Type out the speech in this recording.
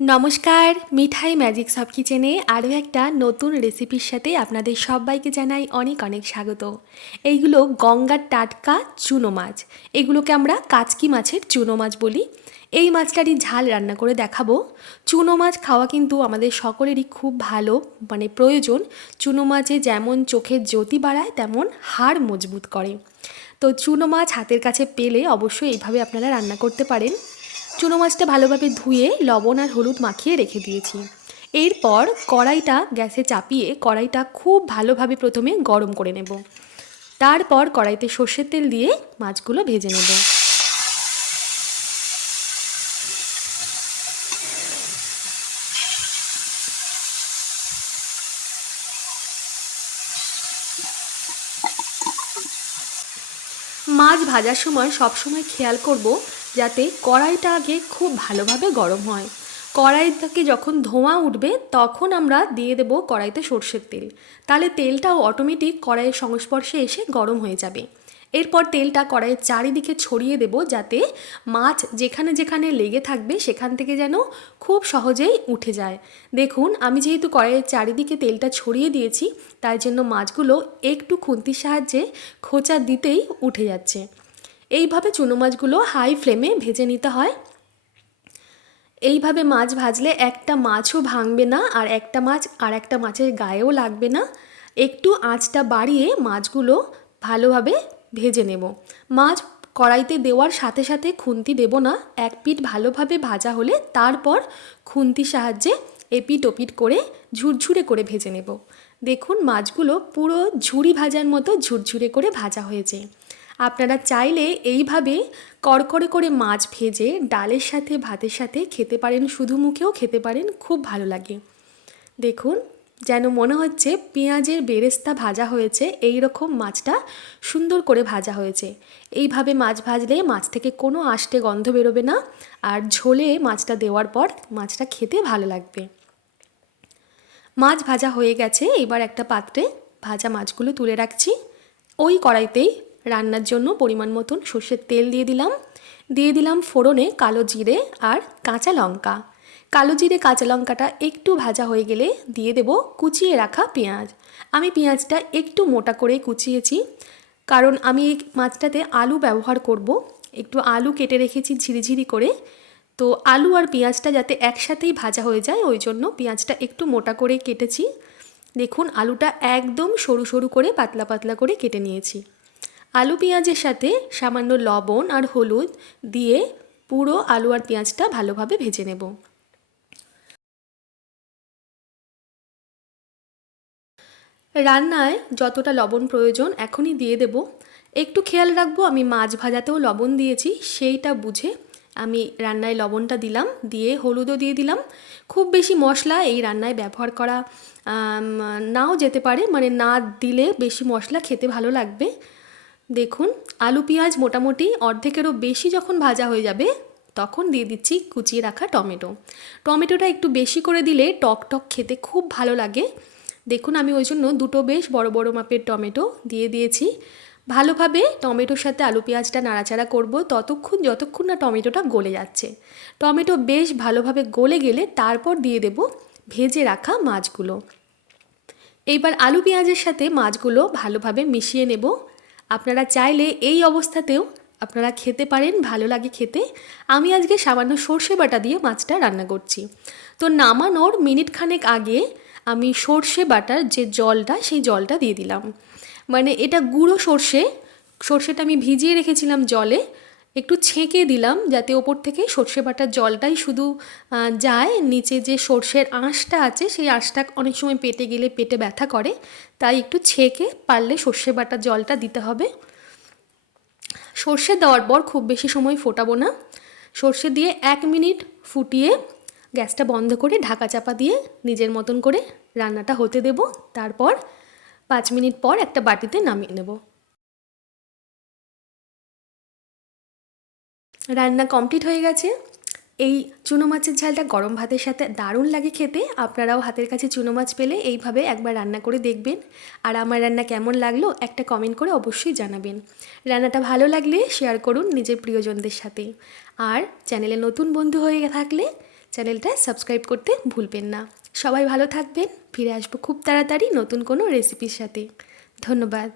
নমস্কার, মিঠাই magics of কিচেনে আরও একটা নতুন রেসিপির সাথে আপনাদের সবাইকে জানাই অনেক অনেক স্বাগত। এইগুলো গঙ্গার টাটকা চুনো মাছ। এগুলোকে আমরা কাচকি মাছের চুনো মাছ বলি। এই মাছটারই ঝাল রান্না করে দেখাবো। চুনো মাছ খাওয়া কিন্তু আমাদের সকলেরই খুব ভালো, প্রয়োজন। চুনো মাছে যেমন চোখের জ্যোতি বাড়ায়, তেমন হাড় মজবুত করে। তো চুনো মাছ হাতের কাছে পেলে অবশ্যই এইভাবে আপনারা রান্না করতে পারেন। চুনো মাছটা ভালোভাবে ধুয়ে লবণ আর হলুদ মাখিয়ে রেখে দিয়েছি। এরপর কড়াইটা গ্যাসে চাপিয়ে কড়াইটা খুব ভালোভাবে প্রথমে গরম করে নেব। তারপর কড়াইতে সর্ষের তেল দিয়ে মাছগুলো ভেজে নেব। মাছ ভাজার সময় সবসময় খেয়াল করব যাতে কড়াইটা আগে খুব ভালোভাবে গরম হয়। কড়াই থেকে যখন ধোঁয়া উঠবে তখন আমরা দিয়ে দেব কড়াইতে সর্ষের তেল। তাহলে তেলটাও অটোমেটিক কড়াইয়ের সংস্পর্শে এসে গরম হয়ে যাবে। এরপর তেলটা কড়াইয়ের চারিদিকে ছড়িয়ে দেব, যাতে মাছ যেখানে যেখানে লেগে থাকবে সেখান থেকে যেন খুব সহজেই উঠে যায়। দেখুন, আমি যেহেতু কড়াইয়ের চারিদিকে তেলটা ছড়িয়ে দিয়েছি, তাই জন্য মাছগুলো একটু খুন্তির সাহায্যে খোঁচা দিতেই উঠে যাচ্ছে। এইভাবে চুনো মাছগুলো হাই ফ্লেমে ভেজে নিতে হয়। এইভাবে মাছ ভাজলে একটা মাছও ভাঙবে না, আর একটা মাছ আর একটা মাছের গায়েও লাগবে না। একটু আঁচটা বাড়িয়ে মাছগুলো ভালোভাবে ভেজে নেব। মাছ কড়াইতে দেওয়ার সাথে সাথে খুন্তি দেব না, এক পিঠ ভালোভাবে ভাজা হলে তারপর খুন্তির সাহায্যে এপিট ওপিট করে ঝুরঝুরে করে ভেজে নেব। দেখুন, মাছগুলো পুরো ঝুরি ভাজার মতো ঝুরঝুরে করে ভাজা হয়েছে। আপনারা চাইলে এইভাবে কড়কড়ে করে মাছ ভেজে ডালের সাথে ভাতের সাথে খেতে পারেন, শুধু মুখেও খেতে পারেন, খুব ভালো লাগে। দেখুন, যেন মনে হচ্ছে পেঁয়াজের বেরেস্তা ভাজা হয়েছে, এই রকম মাছটা সুন্দর করে ভাজা হয়েছে। এইভাবে মাছ ভাজলে মাছ থেকে কোনো আষ্টে গন্ধ বেরোবে না, আর ঝোলে মাছটা দেওয়ার পর মাছটা খেতে ভালো লাগবে। মাছ ভাজা হয়ে গেছে, এবার একটা পাত্রে ভাজা মাছগুলো তুলে রাখছি। ওই কড়াইতেই রান্নার জন্য পরিমাণ মতন সর্ষের তেল দিয়ে দিলাম ফোড়নে কালো জিরে আর কাঁচা লঙ্কা। কালো জিরে কাঁচা লঙ্কাটা একটু ভাজা হয়ে গেলে দিয়ে দেব কুচিয়ে রাখা পেঁয়াজ। আমি পেঁয়াজটা একটু মোটা করে কুচিয়েছি, কারণ আমি এই মাছটাতে আলু ব্যবহার করব। একটু আলু কেটে রেখেছি ঝিরিঝিরি করে। তো আলু আর পেঁয়াজটা যাতে একসাথেই ভাজা হয়ে যায়, ওই জন্য পেঁয়াজটা একটু মোটা করে কেটেছি। দেখুন, আলুটা একদম সরু সরু করে পাতলা পাতলা করে কেটে নিয়েছি। আলু পেঁয়াজের সাথে সামান্য লবণ আর হলুদ দিয়ে পুরো আলু আর পেঁয়াজটা ভালোভাবে ভেজে নেব। রান্নায় যতটা লবণ প্রয়োজন এখনই দিয়ে দেব। একটু খেয়াল রাখবো, আমি মাছ ভাজাতেও লবণ দিয়েছি, সেইটা বুঝে আমি রান্নায় লবণটা দিলাম, দিয়ে হলুদও দিয়ে দিলাম। খুব বেশি মশলা এই রান্নায় ব্যবহার করা নাও যেতে পারে, না দিলে বেশি মশলা খেতে ভালো লাগবে। দেখুন, আলু পেঁয়াজ মোটামুটি অর্ধেকেরও বেশি যখন ভাজা হয়ে যাবে, তখন দিয়ে দিচ্ছি কুচিয়ে রাখা টমেটো। টমেটোটা একটু বেশি করে দিলে টক টক খেতে খুব ভালো লাগে। দেখুন, আমি ওই জন্য দুটো বেশ বড় বড় মাপের টমেটো দিয়ে দিয়েছি। ভালোভাবে টমেটোর সাথে আলু পেঁয়াজটা নাড়াচাড়া করব যতক্ষণ না টমেটোটা গলে যাচ্ছে। টমেটো বেশ ভালোভাবে গলে গেলে তারপর দিয়ে দেব ভেজে রাখা মাছগুলো। এইবার আলু পেঁয়াজের সাথে মাছগুলো ভালোভাবে মিশিয়ে নেব। আপনারা চাইলে এই অবস্থাতেও আপনারা খেতে পারেন, ভালো লাগে খেতে। আমি আজকে সামান্য সর্ষে বাটা দিয়ে মাছটা রান্না করছি। তো নামানোর মিনিট খানেক আগে আমি সর্ষে বাটার যে জলটা, সেই জলটা দিয়ে দিলাম। এটা গুঁড়ো সর্ষেটা আমি ভিজিয়ে রেখেছিলাম জলে, একটু ছেঁকে দিলাম যাতে ওপর থেকে সর্ষে বাটার জলটাই শুধু যায়। নিচে যে সর্ষের আঁশটা আছে, সেই আঁশটা অনেক সময় পেটে গেলে পেটে ব্যথা করে, তাই একটু ছেঁকে পারলে সর্ষে বাটার জলটা দিতে হবে। সর্ষে দেওয়ার পর খুব বেশি সময় ফোটাবো না। সর্ষে দিয়ে 1 মিনিট ফুটিয়ে গ্যাসটা বন্ধ করে ঢাকা চাপা দিয়ে নিজের মতন করে রান্নাটা হতে দেব। তারপর 5 মিনিট পর একটা বাটিতে নামিয়ে নেব। রান্না কমপ্লিট হয়ে গেছে। এই চুনো মাছের ঝালটা গরম ভাতের সাথে দারুণ লাগে খেতে। আপনারাও হাতের কাছে চুনো মাছ পেলে এইভাবে একবার রান্না করে দেখবেন। আর আমার রান্না কেমন লাগলো একটা কমেন্ট করে অবশ্যই জানাবেন। রান্নাটা ভালো লাগলে শেয়ার করুন নিজের প্রিয়জনদের সাথে। আর চ্যানেলে নতুন বন্ধু হয়ে থাকলে চ্যানেলটা সাবস্ক্রাইব করতে ভুলবেন না। সবাই ভালো থাকবেন, ফিরে আসবো খুব তাড়াতাড়ি নতুন কোনো রেসিপির সাথে। ধন্যবাদ।